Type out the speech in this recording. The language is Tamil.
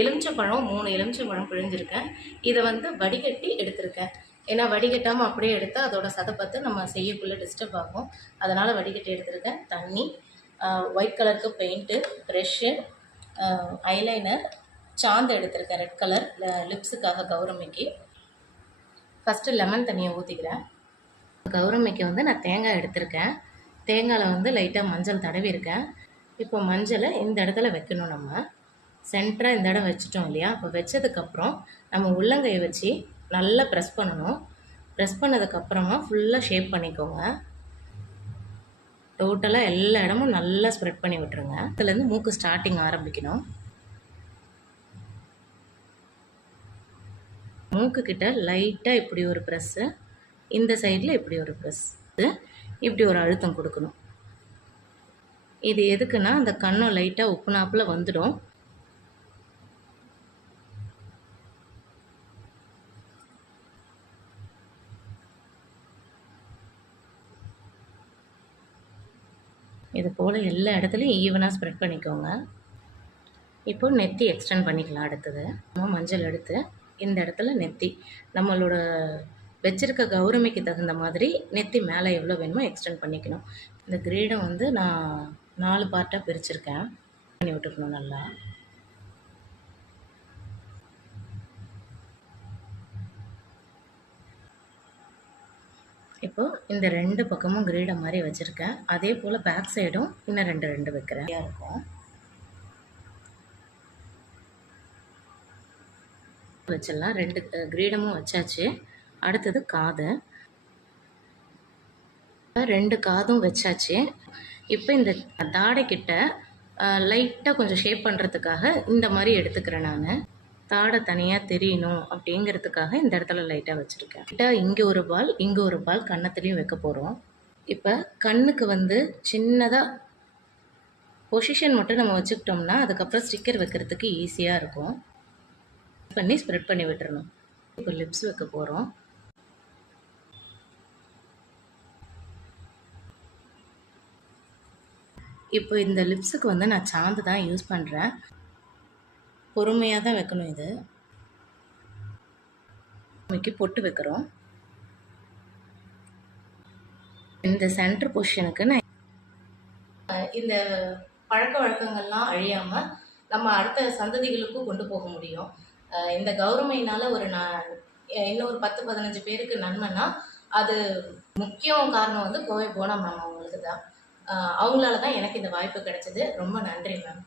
எலுமிச்சம்பழம் 3 எலுமிச்சம்பழம் பிழிஞ்சிருக்கேன். இதை வந்து வடிகட்டி எடுத்திருக்கேன். ஏன்னா வடிகட்டாமல் அப்படியே எடுத்தால் அதோட சதப்பத்து நம்ம செய்யக்குள்ளே டிஸ்டர்ப் ஆகும். அதனால் வடிகட்டி எடுத்திருக்கேன். தண்ணி, ஒயிட் கலருக்கு பெயிண்ட்டு, ப்ரெஷ்ஷு, ஐலைனர், சாந்து எடுத்திருக்கேன் ரெட் கலர் லிப்ஸுக்காக கௌரமிக்கு. ஃபஸ்ட்டு லெமன் தண்ணியை ஊற்றிக்கிறேன். கௌரமிக்கு வந்து நான் தேங்காய் எடுத்திருக்கேன். தேங்காயில் வந்து லைட்டாக மஞ்சள் தடவி இருக்கேன். இப்போ மஞ்சளை இந்த இடத்துல வைக்கணும். நம்ம சென்டராக இந்த இடம் வச்சுட்டோம் இல்லையா? இப்போ வச்சதுக்கப்புறம் நம்ம உள்ளங்கையை வச்சு நல்லா ப்ரெஸ் பண்ணணும். ப்ரெஸ் பண்ணதுக்கப்புறமா ஃபுல்லாக ஷேப் பண்ணிக்கோங்க. டோட்டலாக எல்லா இடமும் நல்லா ஸ்ப்ரெட் பண்ணி விட்டுருங்க. இதுலேருந்து மூக்கு ஸ்டார்டிங் ஆரம்பிக்கணும். மூக்கு கிட்ட லைட்டாக இப்படி ஒரு ப்ரெஸ்ஸு, இந்த சைடில் இப்படி ஒரு ப்ரெஸ், இப்படி ஒரு அழுத்தம் கொடுக்கணும். இது எதுக்குன்னா அந்த கண்ணம் லைட்டாக உப்புனாப்பில் வந்துடும். இது போல் எல்லா இடத்துலையும் ஈவனாக ஸ்ப்ரெட் பண்ணிக்கோங்க. இப்போ நெத்தி எக்ஸ்டெண்ட் பண்ணிக்கலாம். அடுத்தது நம்ம மஞ்சள் எடுத்து இந்த இடத்துல நெத்தி நம்மளோட வச்சிருக்க கௌரமிக்கு தகுந்த மாதிரி நெத்தி மேலே எவ்வளோ வேணுமோ எக்ஸ்டெண்ட் பண்ணிக்கணும். இந்த கிரீடம் வந்து நான் 4 பார்ட்டாக பிரிச்சுருக்கேன். பண்ணி விட்டுக்கணும் நல்லா. இப்போது இந்த 2 பக்கமும் கிரீடம் மாதிரி வச்சுருக்கேன். அதே போல் பேக் சைடும் இன்னும் 2 வைக்கிறேன். இருக்கும் வச்சிடலாம். 2 கிரீடமும் வச்சாச்சு. அடுத்தது காது. 2 காதும் வச்சாச்சு. இப்போ இந்த தாடைக்கிட்ட லைட்டாக கொஞ்சம் ஷேப் பண்ணுறதுக்காக இந்த மாதிரி எடுத்துக்கிறேன். நான் தாடை தனியாக தெரியணும் அப்படிங்கிறதுக்காக இந்த இடத்துல லைட்டாக வச்சுருக்கேன். லைட்டாக இங்கே ஒரு பால், இங்கே ஒரு பால் கன்னத்துலேயும் வைக்க போகிறோம். இப்போ கண்ணுக்கு வந்து சின்னதாக பொசிஷன் மட்டும் நம்ம வச்சுக்கிட்டோம்னா அதுக்கப்புறம் ஸ்டிக்கர் வைக்கிறதுக்கு ஈஸியாக இருக்கும். பண்ணி ஸ்ப்ரெட் பண்ணி விட்டுறணும். இப்போ லிப்ஸ் வைக்க போகிறோம். இப்போ இந்த லிப்ஸுக்கு வந்து நான் சாந்து தான் யூஸ் பண்ணுறேன். பொறுமையாக தான் வைக்கணும். இது பொட்டு வைக்கிறோம். இந்த சென்டர் பொசிஷனுக்கு நான் இந்த பழக்க வழக்கங்கள்லாம் அழியாமல் நம்ம அடுத்த சந்ததிகளுக்கும் கொண்டு போக முடியும். இந்த கௌரமையினால் இன்னொரு 10-15 பேருக்கு நன்மைன்னா அது முக்கியம் காரணம் வந்து கோவை போனா மேம் அவங்களுக்கு தான். அவங்களால தான் எனக்கு இந்த வாய்ப்பு கிடைச்சது. ரொம்ப நன்றி மேம்.